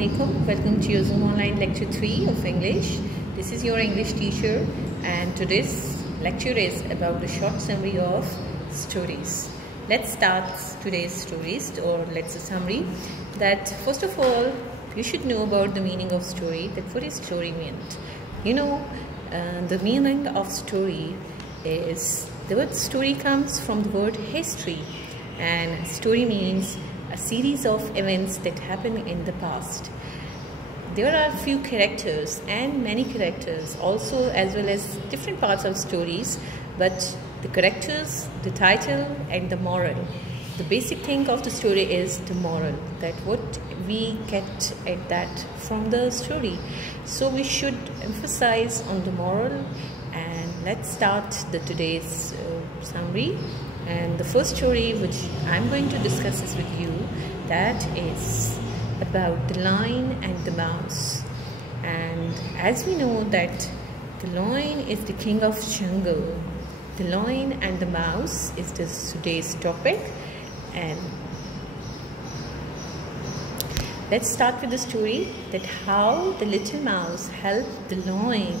Assalamualaikum. Welcome to your Zoom Online Lecture 3 of English. This is your English teacher, and today's lecture is about the short summary of stories. Let's start today's stories, or let's summary that first of all you should know about the meaning of story. That what is story meant? The meaning of story is the word story comes from the word history, and story means a series of events that happen in the past. There are few characters and many characters also, as well as different parts of stories, but the characters, the title and the moral. The basic thing of the story is the moral, that what we get at that from the story. So we should emphasize on the moral, and let's start today's summary. And the first story which I'm going to discuss is with you, that is about the lion and the mouse. And as we know that the lion is the king of jungle, the lion and the mouse is today's topic. And let's start with the story, that how the little mouse helped the lion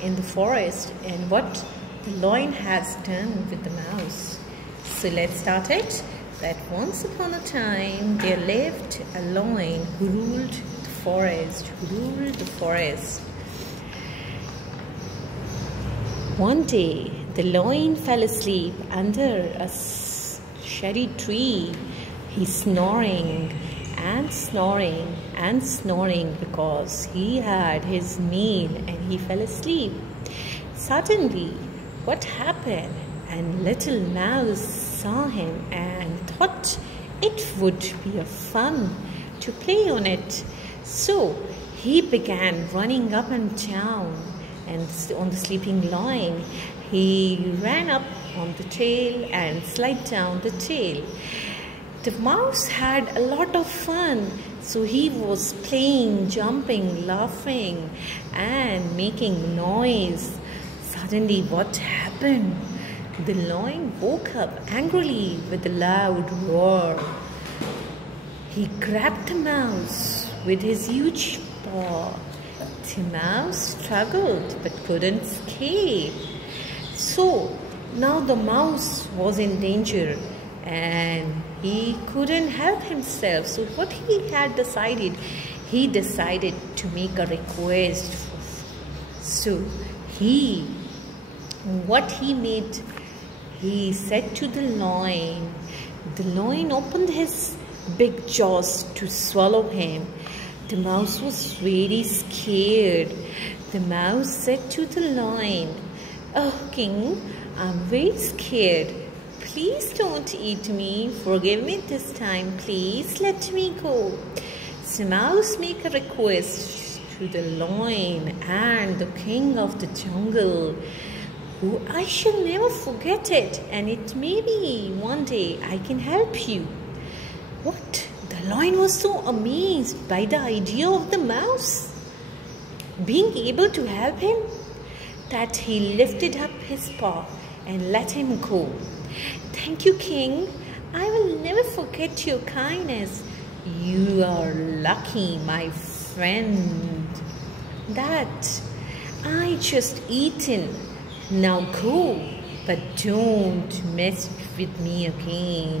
in the forest and what the lion has done with the mouse. So let's start it. That once upon a time there lived a lion who ruled the forest. One day the lion fell asleep under a shady tree. He's snoring and snoring and snoring because he had his meal and he fell asleep. Suddenly, what happened? And little mouse saw him and thought it would be a fun to play on it. So he began running up and down and on the sleeping lion. He ran up on the tail and slid down the tail. The mouse had a lot of fun, so he was playing, jumping, laughing and making noise. Suddenly, what happened? The lion woke up angrily with a loud roar. He grabbed the mouse with his huge paw. The mouse struggled but couldn't escape. So now the mouse was in danger and he couldn't help himself. So what he had decided, he decided to make a request. So he said to the lion. The lion opened his big jaws to swallow him. The mouse was very scared. The mouse said to the lion, "Oh, king, I'm very scared. Please don't eat me. Forgive me this time. Please let me go." So mouse made a request to the lion and the king of the jungle. "Oh, I shall never forget it, and it may be one day I can help you." What? The lion was so amazed by the idea of the mouse being able to help him that he lifted up his paw and let him go. "Thank you, king. I will never forget your kindness. You are lucky, my friend, that I just eaten. Now go, but don't mess with me again,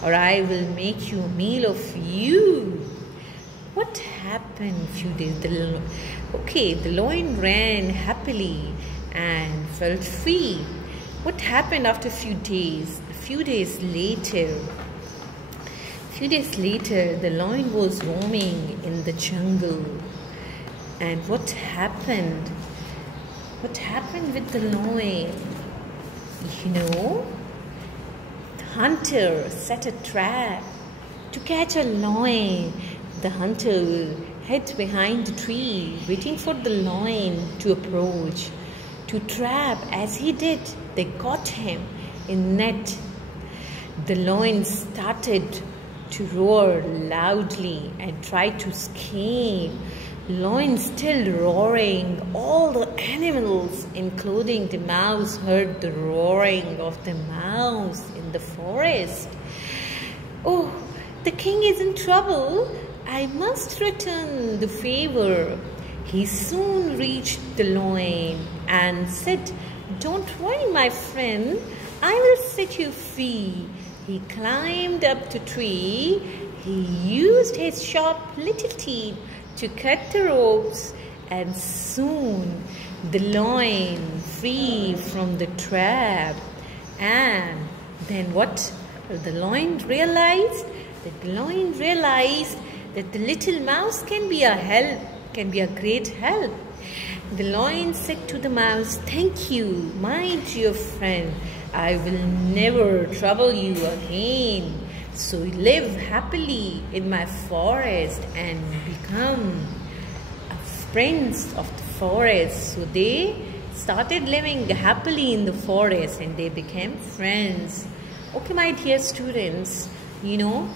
or I will make you a meal of you." What happened few days? The lion ran happily and felt free. What happened after a few days? A few days later, the lion was roaming in the jungle. And what happened? What happened with the lion? The hunter set a trap to catch a lion. The hunter hid behind the tree, waiting for the lion to approach. To trap as he did, they caught him in net. The lion started to roar loudly and tried to escape. Lion still roaring. All the animals, including the mouse, heard the roaring of the mouse in the forest. "Oh, the king is in trouble. I must return the favor. He soon reached the loin and said, "Don't worry, my friend, I will set you free." He climbed up the tree. He used his sharp little teeth to cut the ropes, and soon the loin free from the trap. And then what? The loin realized that the little mouse can be a great help. The lion said to the mouse, "Thank you, my dear friend. I will never trouble you again. So live happily in my forest and become friends of the forest." So they started living happily in the forest and they became friends. Okay, my dear students, you know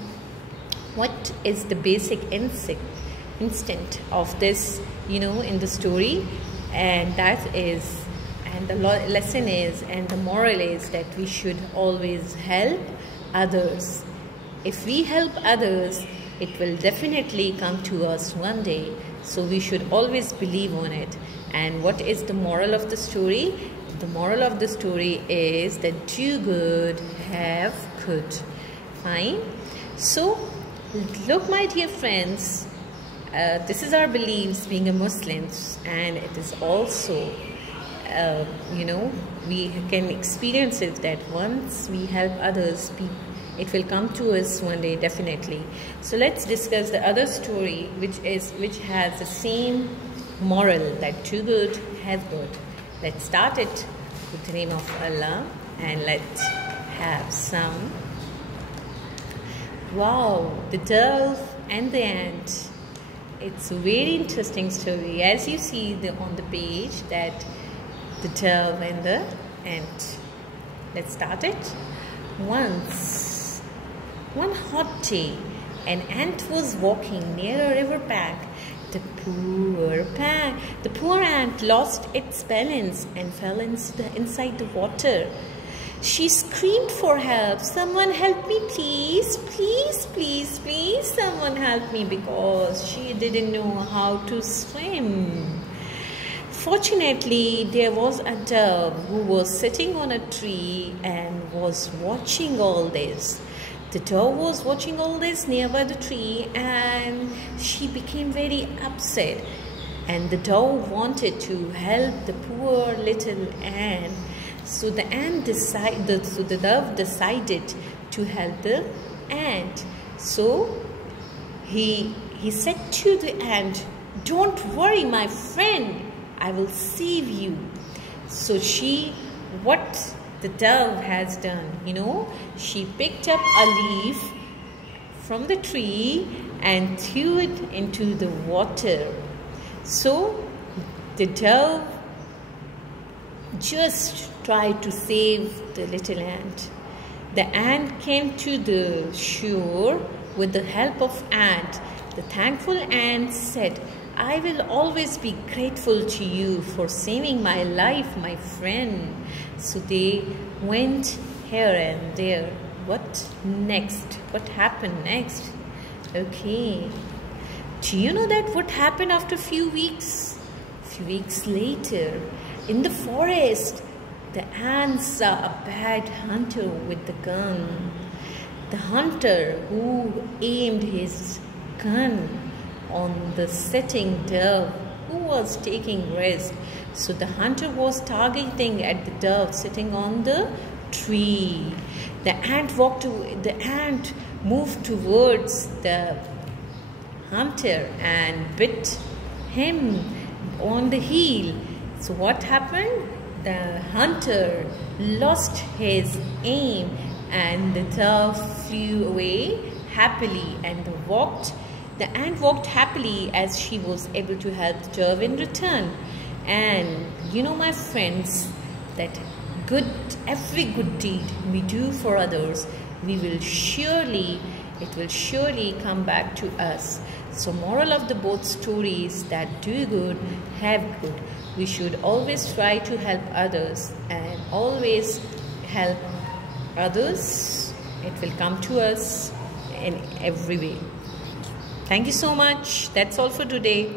what is the basic instinct of this, in the story, and the lesson is, and the moral is that we should always help others. If we help others, it will definitely come to us one day. So we should always believe on it. And what is the moral of the story? The moral of the story is that do good, have good. Fine. So look, my dear friends, this is our beliefs being a Muslims, and it is also we can experience it that once we help others, it will come to us one day, definitely. So let's discuss the other story, which has the same moral, that do good, have good. Let's start it with the name of Allah, and let's have some. Wow, the dove and the ant. It's a very interesting story. As you see on the page, that the dove and the ant. Let's start it. Once, one hot day, an ant was walking near a river bank. The poor ant lost its balance and fell inside the water. She screamed for help. "Someone help me, please. Please, please, please. Someone help me," because she didn't know how to swim. Fortunately, there was a dove who was sitting on a tree and was watching all this. The dove was watching all this nearby the tree, and she became very upset. And the dove wanted to help the poor little ant. So the dove decided to help the ant. So he said to the ant, "Don't worry, my friend, I will save you." So what the dove has done, she picked up a leaf from the tree and threw it into the water. So the dove just tried to save the little ant. The ant came to the shore with the help of ant. The thankful ant said, "I will always be grateful to you for saving my life, my friend." So they went here and there. What next? What happened next? Okay. Do you know that what happened after a few weeks? A few weeks later, in the forest, the ant saw a bad hunter with the gun. The hunter who aimed his gun on the sitting dove who was taking rest. So the hunter was targeting at the dove sitting on the tree. The ant moved towards the hunter and bit him on the heel. So what happened? The hunter lost his aim and the dove flew away happily, and the ant walked happily as she was able to help the dove in return. And my friends, that every good deed we do for others, it will surely come back to us. So moral of the both stories, that do good, have good. We should always try to help others, and always help others. It will come to us in every way. Thank you so much. That's all for today.